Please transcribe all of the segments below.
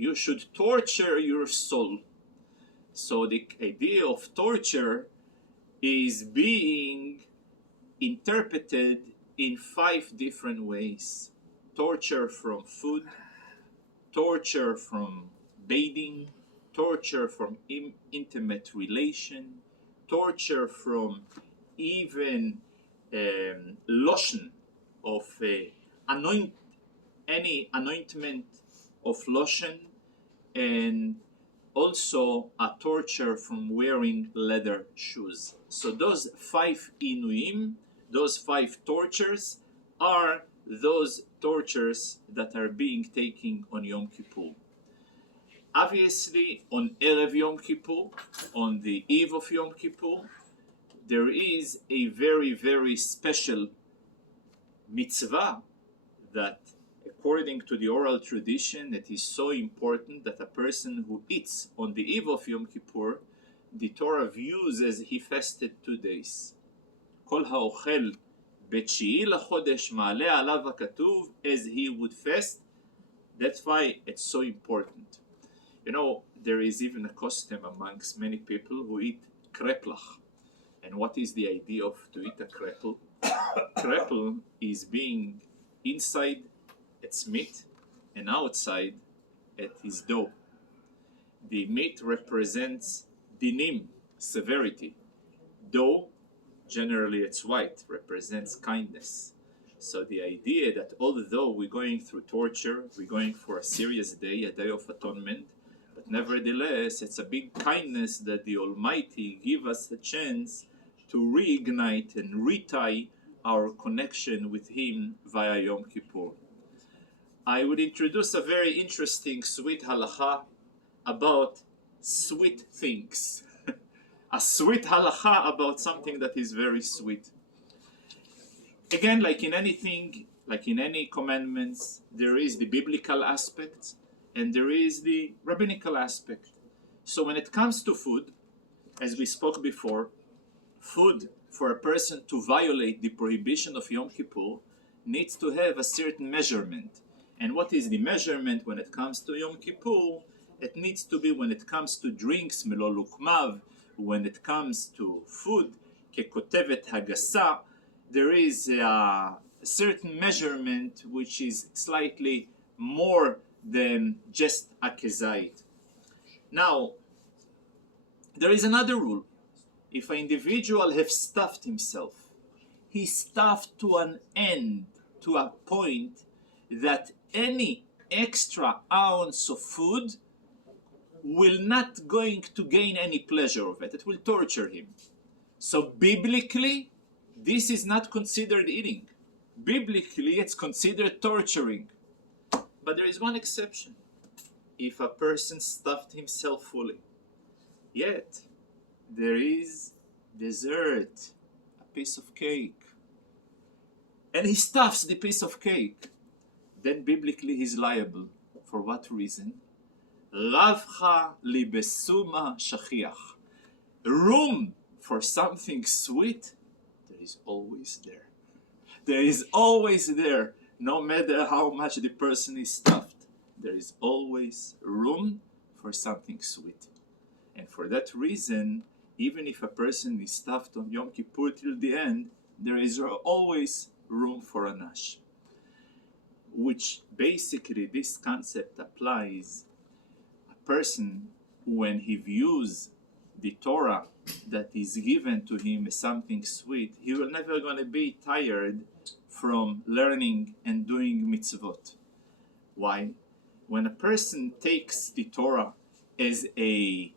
you should torture your soul. So the idea of torture is being interpreted in 5 different ways. Torture from food, torture from bathing, torture from intimate relation, torture from even lotion of any anointment of lotion, and also a torture from wearing leather shoes. So those 5 inuim, those 5 tortures, are those tortures that are being taken on Yom Kippur. Obviously, on Erev Yom Kippur, on the eve of Yom Kippur, there is a very, very special mitzvah that, according to the oral tradition, it is so important that a person who eats on the eve of Yom Kippur, the Torah views as he fasted 2 days. Kol ha'ochel בתשיעי לחודש מעלה עליו הכתוב, as he would fast. That's why it's so important. You know, there is even a custom amongst many people who eat Kreplach. And what is the idea of to eat a krepel? Krepel is being inside its meat and outside it is dough. The meat represents dinim, severity. Dough, generally it's white, represents kindness. So the idea that although we're going through torture, we're going for a serious day, a day of atonement, but nevertheless it's a big kindness that the Almighty give us a chance to reignite and retie our connection with Him via Yom Kippur. I would introduce a very interesting sweet halacha about sweet things. A sweet halacha about something that is very sweet. Again, like in anything, like in any commandments, there is the biblical aspect and there is the rabbinical aspect. So when it comes to food, as we spoke before, food for a person to violate the prohibition of Yom Kippur needs to have a certain measurement. And what is the measurement when it comes to Yom Kippur? It needs to be when it comes to drinks, melo lukmav, when it comes to food, kekotevet hagasa, there is a certain measurement which is slightly more than just a kezait. Now, there is another rule. If an individual have stuffed himself, he stuffed to an end, to a point that any extra ounce of food will not going to gain any pleasure of it. It will torture him. So biblically, this is not considered eating. Biblically, it's considered torturing. But there is one exception. If a person stuffed himself fully, yet there is dessert, a piece of cake, and he stuffs the piece of cake, then biblically he's liable. For what reason? Ravcha libesuma shachiach. Room for something sweet, there is always there. There is always there, no matter how much the person is stuffed. There is always room for something sweet. And for that reason, even if a person is stuffed on Yom Kippur till the end, there is always room for a nash. Which basically this concept applies a person when he views the Torah that is given to him as something sweet, he will never going to be tired from learning and doing mitzvot. Why? When a person takes the Torah as a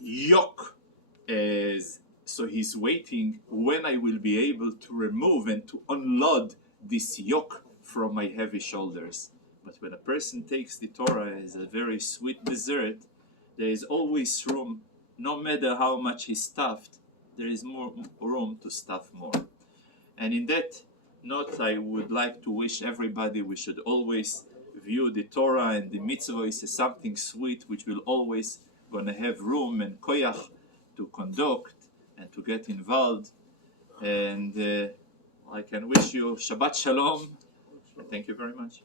yoke, so he's waiting when I will be able to remove and to unload this yoke from my heavy shoulders. But when a person takes the Torah as a very sweet dessert, there is always room, no matter how much he's stuffed, there is more room to stuff more. And in that note, I would like to wish everybody we should always view the Torah and the mitzvahs as something sweet, which will always gonna have room and koyach to conduct and to get involved. And I can wish you Shabbat Shalom, and thank you very much.